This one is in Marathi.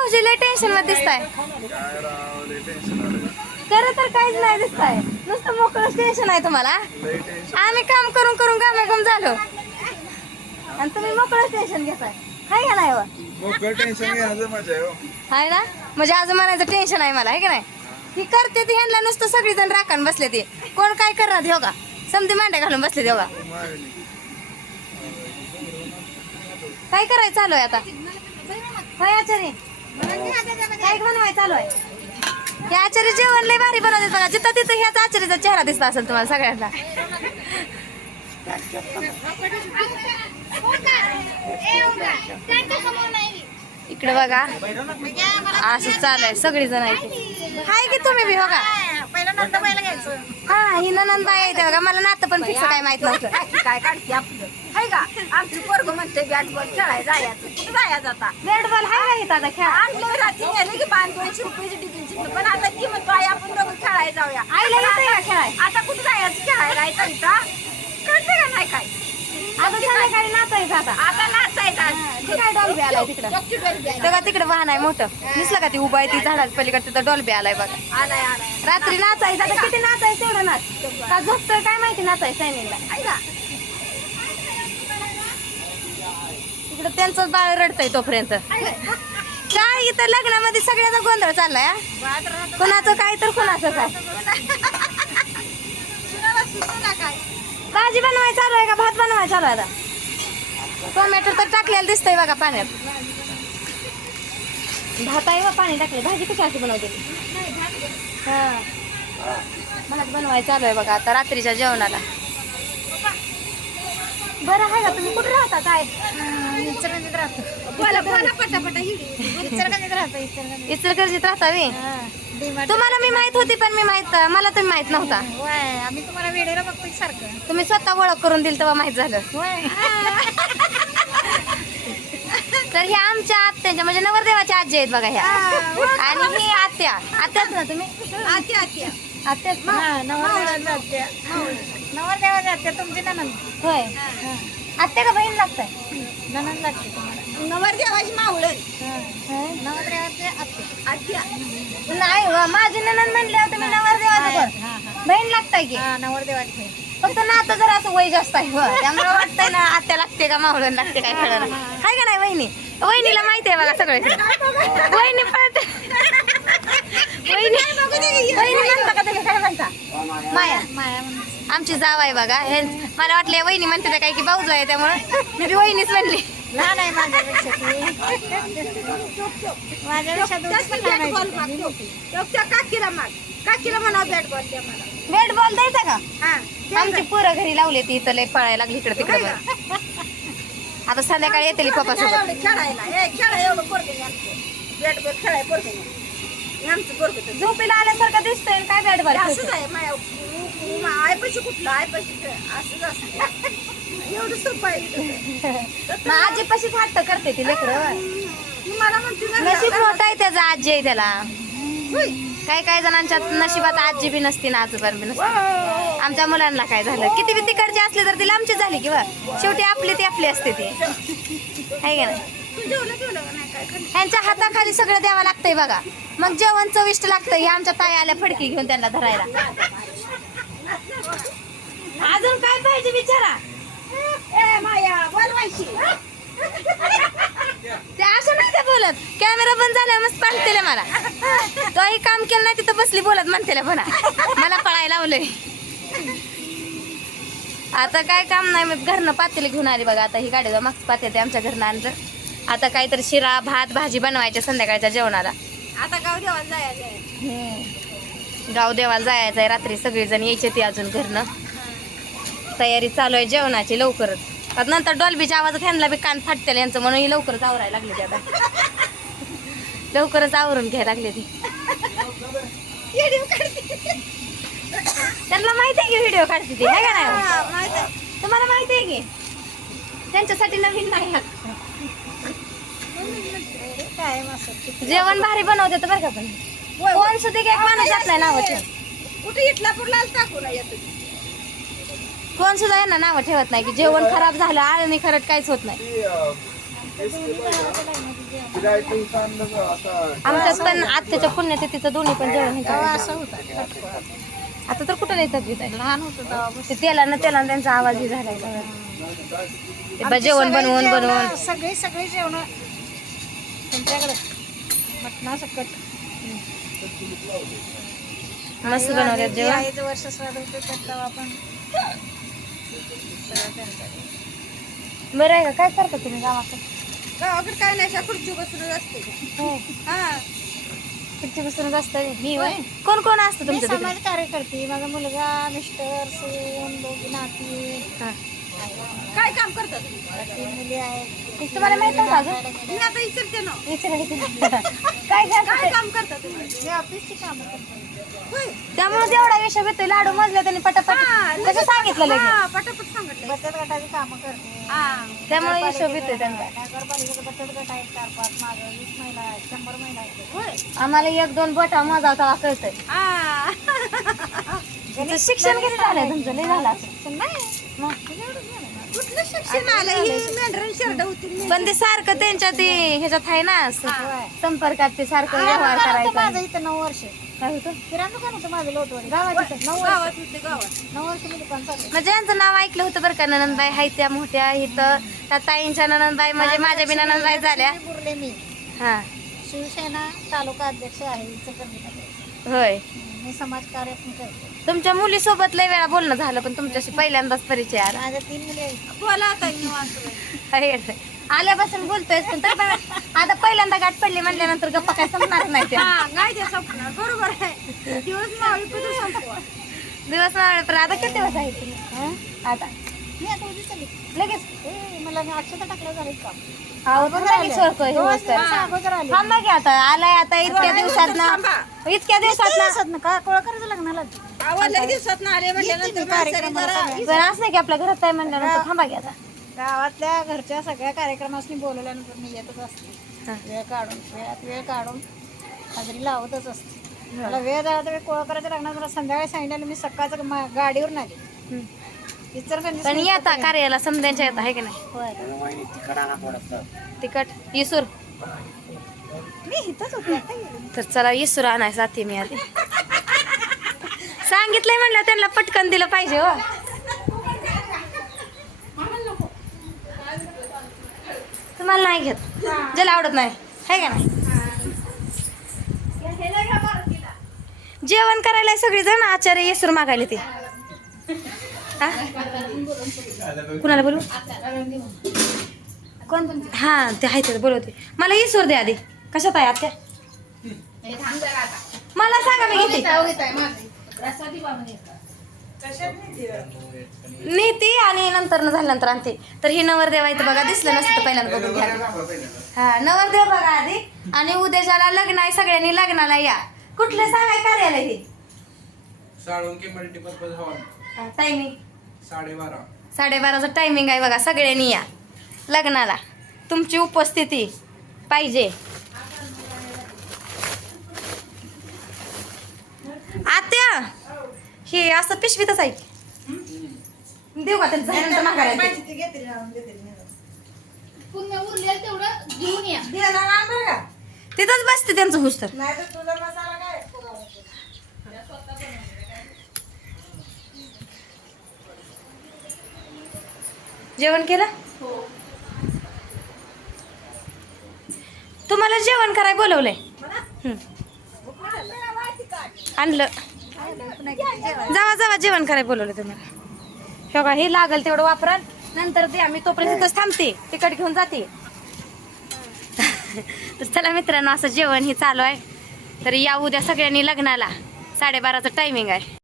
भाऊजी लय टेन्शनमध्ये दिसताय. काय राव लय टेन्शन आलं खरं तर काहीच नाही दिसताय. नुसतं मोकळं टेन्शन आहे तुम्हाला. लय टेन्शन आम्ही काम करून करून गामागम झालो. आणि तुम्ही मोकळं टेन्शन घेताय. हाय का नाही व? मोकळं टेन्शन घ्यायचं मजा आहे हो. हाय ना? म्हणजे अजून म्हणायचं टेन्शन आहे मला आहे का नाही? ही करते ती ह्यांना नुसतं सगळीजण राखण बसले ते. कोण काय करणार हो का? समधी मांड्या घालून बसले बघा मागणी. काय करायचं चालू आहे आता? होय आचार्य काय बनवाय चालू आहे? हे आचार्य जेवण लय भारी बनवतात बघा. जिथं तिथं ह्याच आचार्याचा चेहरा दिसला असेल तुम्हाला सगळ्यांना. इकडे बघा. असं चालू आहे. सगळी जण आहे हाय की तुम्ही बी हो का? पहिला नंतर पहिला घ्यायचं. हा ही ननंद बाई आहे ते बघा. मला नातं पण फिक्स काय माहीत नव्हतं. काय काढते आपलं? हाय का? आमची पोरग म्हणते बॅट बॉल खेळायला जायचं. कुठं जायचं आता? बॅट बॉल हाय का इथं आता? खेळा. आणलं रात्री नेलं की पाच दोनशे रुपयाची टिफिन शिकलं पण आता आपण दोघं खेळायला जाऊया. आईला येतंय का खेळाय आता कुठं जायचं? खेळायला जायचं इथं? कळतं का नाही काय? आता संध्याकाळी नाचायचं आता. आता नाचायचं बघा तिकडे वाहन आहे मोठं. दिसलं का ती उभा आहे ती झाडात पलीकडे तिथं डॉल्बी आलाय बघा. रात्री नाचायचं आता किती नाचायचं तेवढं नाच? का झोपतोय काय माहिती नाचायचं टायमिंगला हाय तिकडं त्यांचं बाळ रडतंय तोपर्यंत. काय इथं लग्नामध्ये सगळ्याचा गोंधळ चाललाय कोणाचं काय तर कोणाचं काय? भाजी बनवाय चालू आहे का? भात बनवायचा चालू आहे आता? टोमॅटो तर टाकलेलं दिसतंय बघा पाण्यात. भात आहे व पाणी टाकले भाजी कशी अशी बनवते हा. भात बनवाय चालू आहे बघा आता रात्रीच्या जेवणाला. बरं आहे का तुम्ही कुठे राहता काय? इचलकरंजीत राहतो. बोला बोला पटापटा हिडी इचलकरंजीत राहतो इचलकरंजीत. इचलकरंजीत राहता मी DMart. तुम्हाला मी माहीत होती पण मी माहीत मला तुम्ही माहीत नव्हता. होय आम्ही तुम्हाला वेळेला बघतो सारखं. तुम्ही स्वतः ओळख करून दिली तेव्हा माहीत झालं. तर ह्या आमच्या आत्यांच्या म्हणजे नवरदेवाच्या आजी आहेत बघा ह्या. आणि ही आत्या. आत्याच ना तुम्ही? आत्या आत्या. आत्याच ना? हा नवरदेवाच्या आत्या. नवरदेवाच्या आत्या तुमची ननंद होय. आत्या का बहीण लागताय? ननंद लागते तुम्हाला. नवरदेवाची मावळण नवरदेवाची आत्या. आत्या. नाही व, माझी ननंद म्हणल्यावर तुम्ही नवरदेवाचं हा? हा, हा. बहीण लागताय की? हा नवरदेवाची बहीण. फक्त नातं जरा असं वय जास्त आहे. त्यामुळे वाटतंय ना आत्या लागते का मावळण लागते काय कळलं हाय का नाही वहिनी वहिनीला माहिती आहे बघा सगळं. वहिनी पळते वहिनी वहिनी म्हणता का तुम्ही काय म्हणता माया माया म्हणून. आमची जाव आहे बघा. हे मला वाटलं वहिनी म्हणते काय की भाऊज आहे त्यामुळे मी बी वहिनीच म्हणली. लहान आहे माझ्यापेक्षा ती. माझ्यापेक्षा दोन पण लहान आहे ती. काकीला माग काकीला म्हणा बॅट बॉल द्या मला. बॅट बॉल द्यायचा का? हा आमची पोरं घरी लावले ती इथं लय पळायला लागली इकडे तिकडे आता संध्याकाळी येते पप्पा सोबत. खेळायला. हे खेळा एवढं पोरगं नाही आमचं. बॅट बॉल खेळाय पोरगं आमचं पोरगं तर झोपीला आल्यासारखं दिसतंय काय बॅट बॉल असंच आहे माझ्या आयपाशी कुठलं आयपाशी असंच असतं एवढं सोपं आहे. आजी पशीच हट्ट करते ती लेकरं. ती मला म्हणते ना नशीब मोठा आहे त्याचा आजी आहे त्याला. होय. काही काही जणांच्या नशिबात आजी बी नसती ना आजोबा बी नसते. आमच्या मुलांना काय झालं? किती बी तिकडची असली तर ती लांबची झाली किंवा शेवटी आपली ती आपली असते ती. आहे का नाही? ह्यांच्या हाताखाली सगळं द्यावं लागतंय बघा. मग जेवण चविष्ट लागतं हे आमच्या ताई आल्या फडकी घेऊन त्यांना धरायला. अजून काय पाहिजे विचारा ते असं नाही ते बोलत. कॅमेरा बंद झाला मस्त पाहतेले मला. तोही काम केलं नाही तिथं बसली बोलत म्हणतेले म्हणा. मला पळायला लावलंय. आता काय काम नाही मी घरनं पातेले घेऊन आली बघा. आता ही गाडी मागच पाते आमच्या घरनं आणलं. आता काहीतरी शिरा भात भाजी बनवायच्या संध्याकाळच्या जेवणाला. आता गाव देवाला जायचं. गाव देवाला जायचं आहे रात्री सगळेजण यायचे ते अजून घरनं. तयारी चालू आहे जेवणाची लवकरच. आता नंतर डॉल्बीच्या आवाजात ह्यांना बी कान फाटतेल यांचं म्हणून ही लवकरच आवरायला लागली ते आता. लवकरच आवरून घ्यायला लागले ती. त्यांना माहिती आहे की व्हिडिओ काढते ती आहे का नाही? तुम्हाला माहिती आहे की? त्यांच्यासाठी नवीन नाही. काय मासं जेवण भारी बनवते तर बरं का पण. कोण सुद्धा एक माणूस जात नाही नावाचे कुठे इथला पुढला टाकू ना येतो. कोण सुद्धा यांना नावं ठेवत नाही की जेवण खराब झालं आळणी खरट काहीच होत नाही. आमच्यात पण आत्याच्या पुण्यतिथीचं दोन्ही पण जेवण हे तेव्हा करायचं. असं होतं. आता तर कुठं नाही तब्येत आहे लहान होतं तेव्हा ते तेलानं तेलानं त्यांचा आवाजही झालाय सगळा. ते बा जेवण बनवून बनवून. सगळे सगळे जेवण सकट मस्त बनवतात आईचं वर्ष श्राद्ध होतं त्यात तेव्हा आपण. सगळं. बरं आहे का? काय करता तुम्ही गावाकडे? गावाकडे काय नाही अशा खुर्ची बसून असते. हो. हा. किती बसून असतं मी होय. कोण कोण असतं मी तुमच्या तिकडे? समाज कार्यकर्ती माझा मुलगा मिस्टर सून दोघी नाती. हा. काय काम करतात हे तुम्हाला माहीत नव्हतं अजून? मी आता विचारते ना. विचारायचं काय काय काय काम करतात कामं त्यामुळे तेवढा विषय भेटतोय लाडू मजले त्यांनी पटापट कसं सांगितलं लगेच हा, पटापट सांगितलं बचत गटाची कामं करते. त्यामुळे हिशोब येतोय त्यांचा. नगरपालिकेचं बचत गट आहेत चार पाच वीस महिला आहेत शंभर महिला आहेत. होय. आम्हाला एक दोन बोटा तेव्हा कळतंय. शिक्षण किती झालंय तुमचं? लय झालं. कुठलं शिक्षण आलं? ही मेंढरण शर्ट होती पण ते सारखं त्यांच्या ते ह्याच्यात आहे ना असं. संपर्कात ते सारखं व्यवहार माझं करायचा. इथं नऊ वर्ष काय होतं? किराणा दुकान होतं माझं लोटवाडी गावात इथं. नऊ गावात होते गावात. नऊ वर्ष मी दुकान चालू म्हणजे यांचं नाव ऐकलं होतं बरं का ननंदबाई हाय त्या मोठ्या इथं. त्या ताईंच्या ननंदबाई म्हणजे माझ्या बी ननंदबाई झाल्या. बुरले मी. हा. शिवसेना तालुका अध्यक्ष आहे इचलकरंजीमध्ये. होय. मी समाजकार्य पण करते. तुमच्या मुलीसोबत लय वेळा बोलणं झालं पण तुमच्याशी पहिल्यांदाच परिचय आला. माझ्या तीन मुली आहेत. बोला आता. आल्यापासून बोलतोय पण तरी पण आता पहिल्यांदा गाठ पडली म्हणल्यानंतर गप्पा काय संपणार नाही त्या. नाही ते संपणार. बरोबर आहे. दिवस मावळी कुठे संपवा. दिवस मावळे पण. आता किती दिवस आहे तुम्ही हं? आता. मी आता उद्या चालली. लगेच? ए मला मी अक्षता टाकलं झालं काम. अहो, पण लगेच ओळखोय हे दोन गोष्ट. दिवस अगोदर आले. थांबा की आता. आलाय आता इतक्या दिवसात ना. इतक्या दिवसात ना? दिवसात ना? का? कोळकरचं लग्नाला? दिवसात ना आले कार्यक्रम पण असं नाही की आपल्या घरात काय म्हणल्यानंतर थांबा आता. गावातल्या घरच्या सगळ्या कार्यक्रमासनी बोलवल्यानंतर मी येतच असते. हा. वेळ काढून वेळात वेळ काढून हजेरी लावतच असते. मला वेळ झाला तर कोळकराच्या लग्नात मला संध्याकाळी सांगितलं मी सकाळचं मा- गाडीवर नाही हं. इचलकरंजी पण येता कार्याला समजायच्या येता आहे की नाही? होय. तिकट इसूर. तर चला इसूर आणाय जाते मी आधी. सांगितलंय म्हणलं त्यांना पटकन दिलं पाहिजे हो. तुम्हाला नाही घेत. ज्याला आवडत नाही. आहे का नाही? जेवण करायला सगळी जण आचार्य येसूर मागायला ते कुणाला बोलू? कोण? हा ते आहे ते बोलवते. मला येसूर द्या आधी. कशात आहे आत्या? मला सांगा मी घेते. नेते आणि नंतर झाल्यानंतर आणते. तर हे नवरदेव आहे बघा दिसलं नसतं तर पहिल्यांदा बघून घ्या. हा नवरदेव बघा आधी. आणि उद्याच्याला लग्न आहे सगळ्यांनी लग्नाला या. कुठलं सांगाय कार्यालय हे? Salunkhe multipurpose hall. टायमिंग साडेबारा. साडेबाराचं टायमिंग आहे बघा सगळ्यांनी या. लग्नाला. तुमची उपस्थिती पाहिजे. आत्या हे असं पिशवीतच आहे. देऊ का झाल्यानंतर माघारायला तिथंच बसते त्यांचं हुस तर जेवण केलं? तुम्हाला जेवण कराय बोलवलंय. हं. आणलं. जावा जावा जेवण कराय बोलवलं तुम्हाला हे बघा हे लागल तेवढं वापरा नंतर ते आम्ही तोपर्यंत थांबते. तिकट घेऊन जाते. तर चला मित्रांनो असं जेवण हे चालू आहे. तर या उद्या सगळ्यांनी लग्नाला. साडेबाराचं टायमिंग आहे.